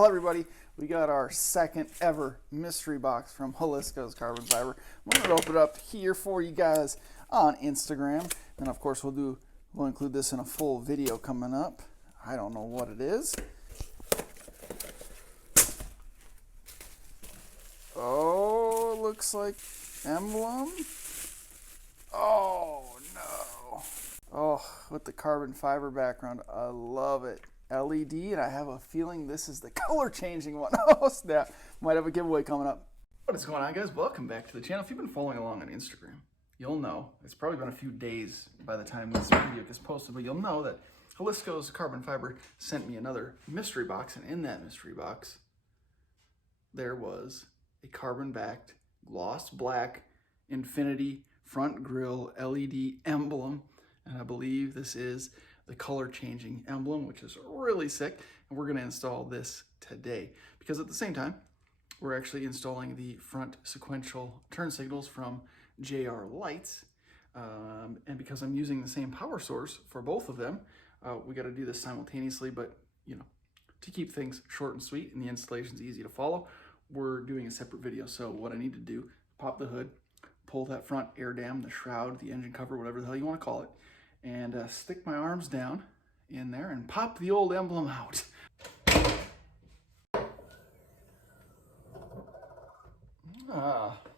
Well, everybody, we got our second ever mystery box from Halisco's Carbon Fiber. I'm going to open it up here for you guys on Instagram. And of course, we'll include this in a full video coming up. I don't know what it is. Oh, it looks like emblem. Oh, no. Oh, with the carbon fiber background. I love it. LED, and I have a feeling this is the color changing one. Oh snap, might have a giveaway coming up. What is going on, guys? Welcome back to the channel. If you've been following along on Instagram, you'll know, it's probably been a few days by the time this video gets posted, but you'll know that Halisco's Carbon Fiber sent me another mystery box, and in that mystery box there was a carbon backed gloss black infinity front grille LED emblem, and I believe this is the color changing emblem, which is really sick. And we're going to install this today because at the same time, we're actually installing the front sequential turn signals from JR Lights. And because I'm using the same power source for both of them, we got to do this simultaneously, but you know, to keep things short and sweet and the installation's easy to follow, we're doing a separate video. So what I need to do, pop the hood, pull that front air dam, the shroud, the engine cover, whatever the hell you want to call it, and stick my arms down in there and pop the old emblem out.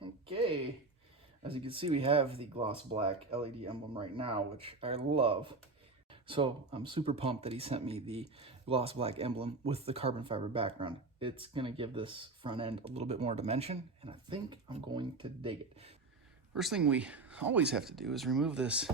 Okay. As you can see, we have the gloss black LED emblem right now, which I love. So I'm super pumped that he sent me the gloss black emblem with the carbon fiber background. It's gonna give this front end a little bit more dimension, and I think I'm going to dig it. First thing we always have to do is remove this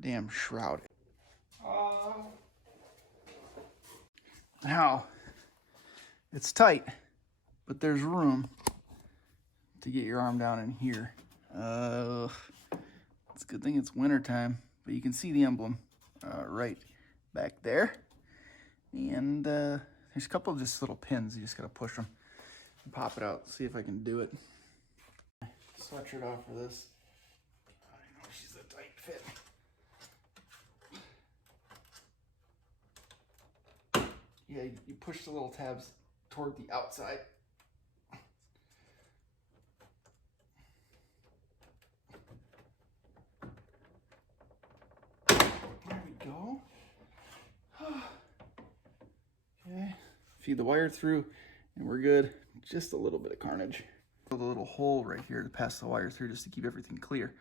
damn shroud. Now, it's tight, but there's room to get your arm down in here. It's a good thing it's winter time, but you can see the emblem right back there. And there's a couple of just little pins. You just gotta push them and pop it out. See if I can do it. Sweatshirt off for this. I know she's a tight fit. Yeah, you push the little tabs toward the outside. There we go. Okay, feed the wire through and we're good. Just a little bit of carnage. A little hole right here to pass the wire through just to keep everything clear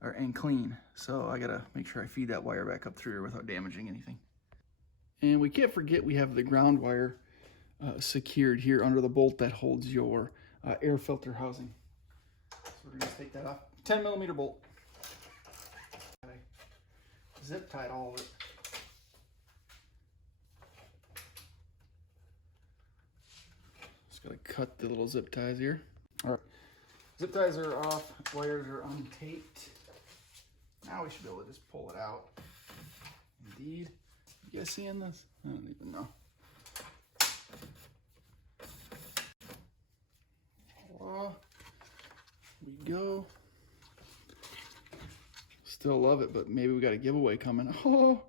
and clean. So I gotta make sure I feed that wire back up through here without damaging anything. And we can't forget we have the ground wire secured here under the bolt that holds your air filter housing. So we're gonna take that off. 10mm bolt. Zip tied all of it. Just gotta cut the little zip ties here. All right, zip ties are off, wires are untaped. Now we should be able to just pull it out. Indeed. You guys seeing this? I don't even know. Voila. We go. Still love it, but maybe we got a giveaway coming. Oh,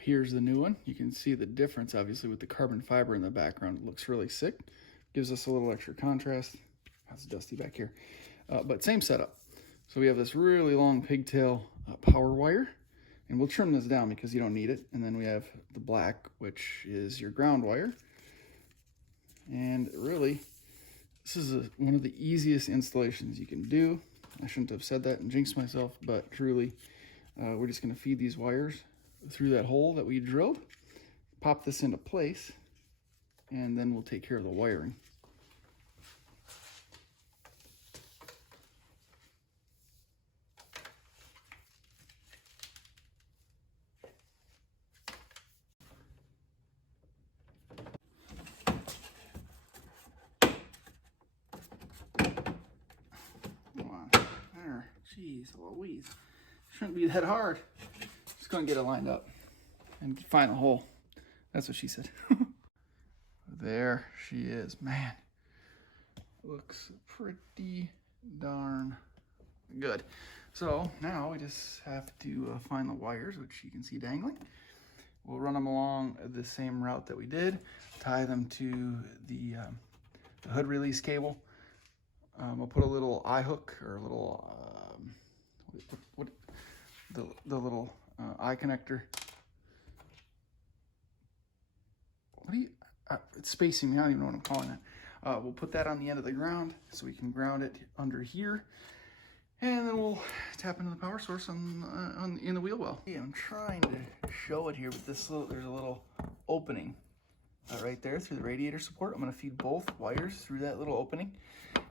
here's the new one. You can see the difference, obviously, with the carbon fiber in the background. It looks really sick. Gives us a little extra contrast. That's dusty back here. But same setup. So we have this really long pigtail power wire. And we'll trim this down because you don't need it. And then we have the black, which is your ground wire. And really, this is one of the easiest installations you can do. I shouldn't have said that and jinxed myself, but truly, we're just gonna feed these wires through that hole that we drilled, pop this into place, and then we'll take care of the wiring. Jeez Louise, shouldn't be that hard. Just gonna get it lined up and find the hole. That's what she said. There she is. Man, looks pretty darn good. So now we just have to find the wires, which you can see dangling. we'll run them along the same route that we did, tie them to the hood release cable. We'll put a little eye hook or a little, the little eye connector. What do you, it's spacing me, I don't even know what I'm calling it. We'll put that on the end of the ground so we can ground it under here. And then we'll tap into the power source in the wheel well. Yeah, I'm trying to show it here, but there's a little opening right there through the radiator support. I'm going to feed both wires through that little opening,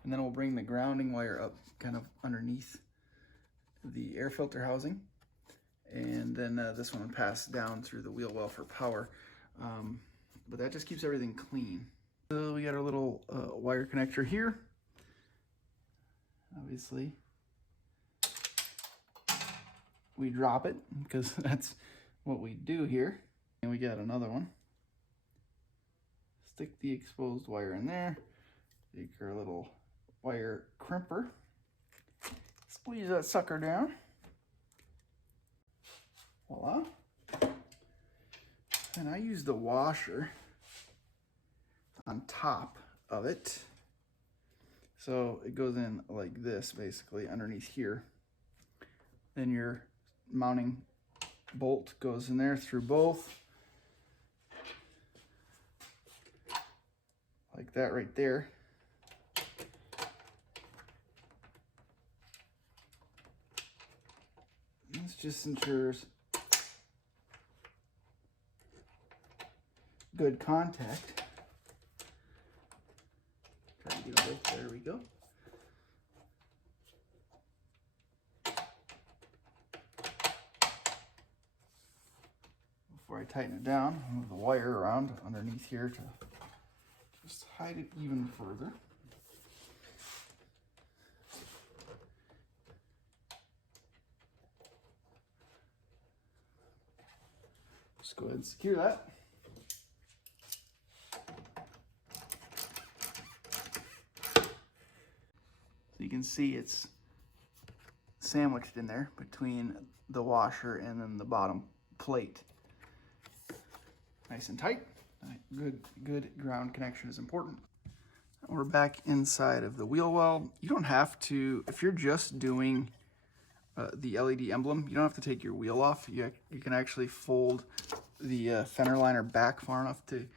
and then we'll bring the grounding wire up kind of underneath the air filter housing, and then this one will pass down through the wheel well for power. But that just keeps everything clean. So we got our little wire connector here. Obviously, we drop it because that's what we do here. And we got another one. Stick the exposed wire in there. Take our little wire crimper. Squeeze that sucker down. Voila. And I use the washer on top of it. So it goes in like this, basically, underneath here. Then your mounting bolt goes in there through both. Like that right there. This just ensures good contact. Try to get it both. There we go. Before I tighten it down, I'll move the wire around underneath here to just hide it even further. Just go ahead and secure that. So you can see it's sandwiched in there between the washer and then the bottom plate. Nice and tight. Good ground connection is important. We're back inside of the wheel well. You don't have to, if you're just doing the LED emblem, you don't have to take your wheel off. You can actually fold the fender liner back far enough to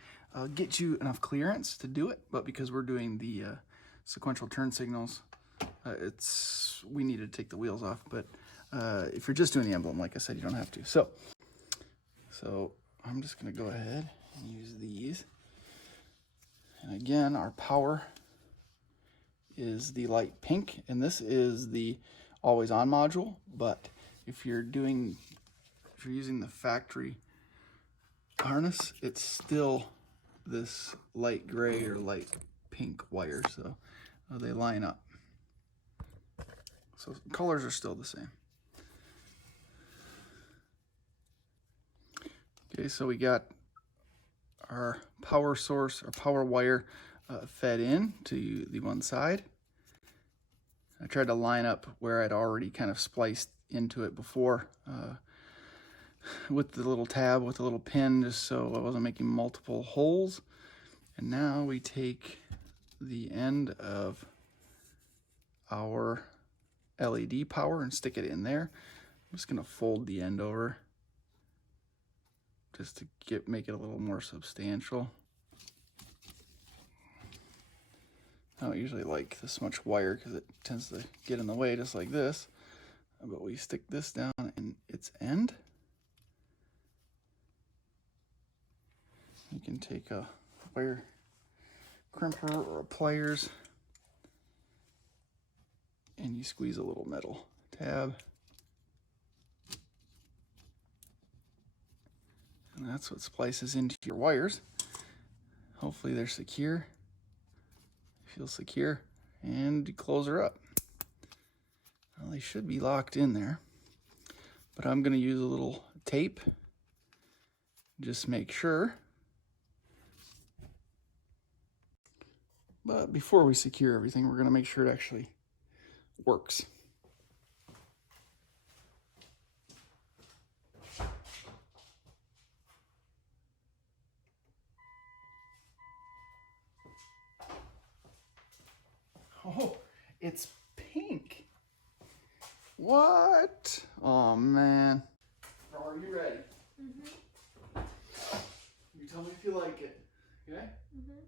get you enough clearance to do it. But because we're doing the sequential turn signals, we need to take the wheels off. But if you're just doing the emblem, like I said, you don't have to. So I'm just gonna go ahead and use these. And again, our power is the light pink, and this is the always on module. But if you're using the factory harness, it's still this light gray or light pink wire, so they line up. So colors are still the same. Okay, so we got our power source, our power wire fed in to the one side. I tried to line up where I'd already kind of spliced into it before with the little tab, with the little pin, just so I wasn't making multiple holes. And now we take the end of our LED power and stick it in there. I'm just gonna fold the end over just to make it a little more substantial. I don't usually like this much wire because it tends to get in the way just like this, but we stick this down in its end. You can take a wire crimper or a pliers and you squeeze a little metal tab. And that's what splices into your wires. Hopefully they're secure. Feel secure. And you close her up. Well, they should be locked in there. But I'm going to use a little tape. Just make sure. But before we secure everything, we're going to make sure it actually works. Oh, it's pink. What? Oh, man. Are you ready? Mm-hmm. You tell me if you like it, okay? Mm-hmm.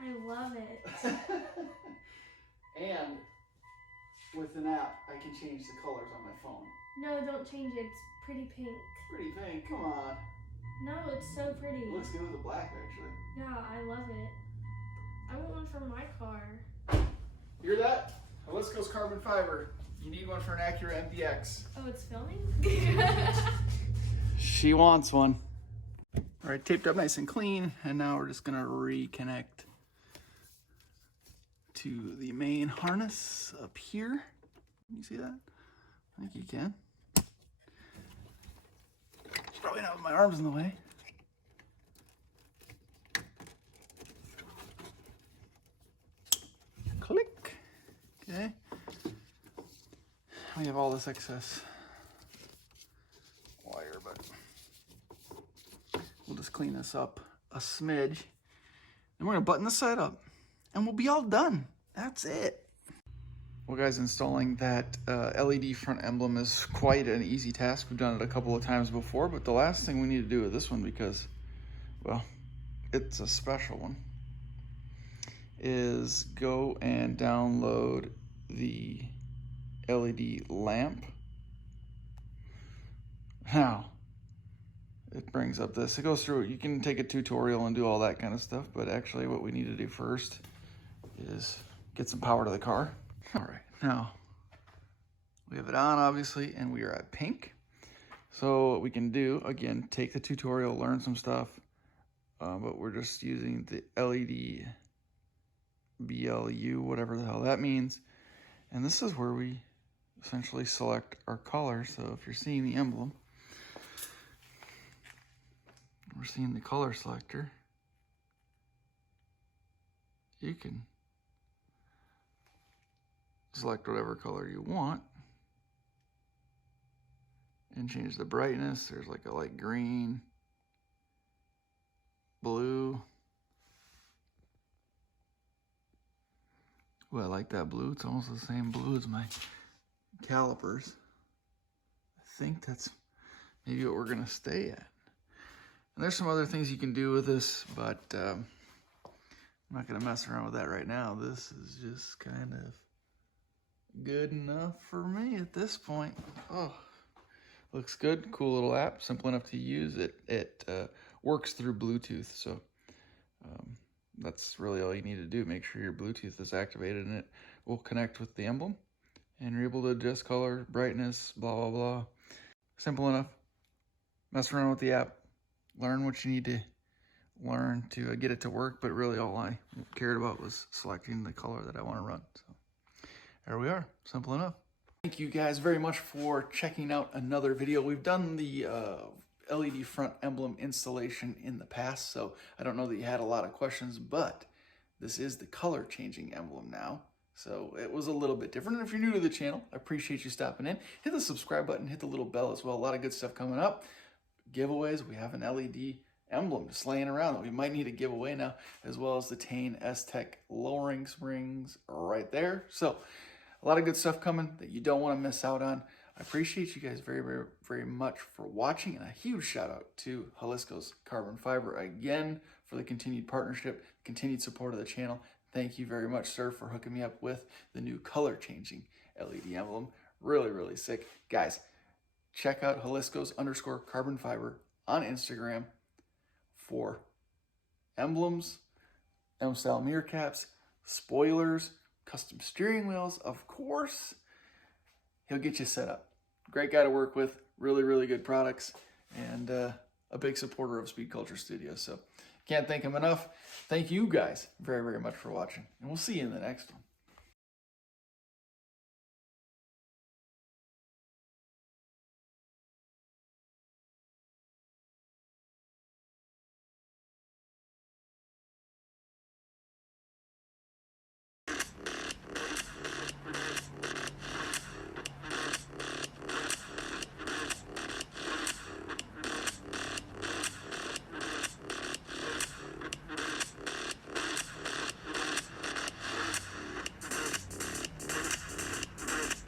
I love it. And with an app, I can change the colors on my phone. No, don't change it. It's pretty pink. Pretty pink, come on. No, it's so pretty. It looks good with the black, actually. Yeah, I love it. I want one for my car. Hear that? Halisco's carbon fiber. You need one for an Acura MDX. Oh, it's filming? She wants one. All right, taped up nice and clean, and now we're just gonna reconnect to the main harness up here. Can you see that? I think you can. Probably not with my arms in the way. Click. Okay. We have all this excess wire, but we'll just clean this up a smidge. And we're gonna button this side up and we'll be all done. That's it. Well guys, installing that LED front emblem is quite an easy task. We've done it a couple of times before, but the last thing we need to do with this one, because, well, it's a special one, is go and download the LED lamp. Now, it brings up this. It goes through, you can take a tutorial and do all that kind of stuff, but actually what we need to do first is get some power to the car. All right, now we have it on obviously, and we are at pink. So what we can do, again, take the tutorial, learn some stuff, but we're just using the LED BLU, whatever the hell that means. And this is where we essentially select our color. So if you're seeing the emblem, we're seeing the color selector. You can select whatever color you want and change the brightness. There's like a light green, blue. Well, I like that blue. It's almost the same blue as my calipers. I think that's maybe what we're gonna stay at. And there's some other things you can do with this, but I'm not gonna mess around with that right now. This is just kind of good enough for me at this point. Oh, looks good. Cool little app, simple enough to use. It works through Bluetooth, so that's really all you need to do. Make sure your Bluetooth is activated, and it will connect with the emblem, and you're able to adjust color, brightness, blah blah blah. Simple enough. Mess around with the app, learn what you need to learn to get it to work, but really all I cared about was selecting the color that I want to run. So there we are, simple enough. Thank you guys very much for checking out another video. We've done the LED front emblem installation in the past, so I don't know that you had a lot of questions, but this is the color changing emblem now. So it was a little bit different. And if you're new to the channel, I appreciate you stopping in. Hit the subscribe button, hit the little bell as well. A lot of good stuff coming up. Giveaways, we have an LED emblem just laying around that we might need to give away now, as well as the Tane S-Tech lowering springs right there. So a lot of good stuff coming that you don't want to miss out on. I appreciate you guys very, very, very much for watching, and a huge shout out to Halisco's Carbon Fiber again for the continued partnership, continued support of the channel. Thank you very much, sir, for hooking me up with the new color changing LED emblem. Really, really sick. Guys, check out Halisco's _carbon fiber on Instagram for emblems, M-style mirror caps, spoilers, custom steering wheels, of course. He'll get you set up. Great guy to work with, really, really good products, and a big supporter of Speed Culture Studios. So can't thank him enough. Thank you guys very, very much for watching, and we'll see you in the next one.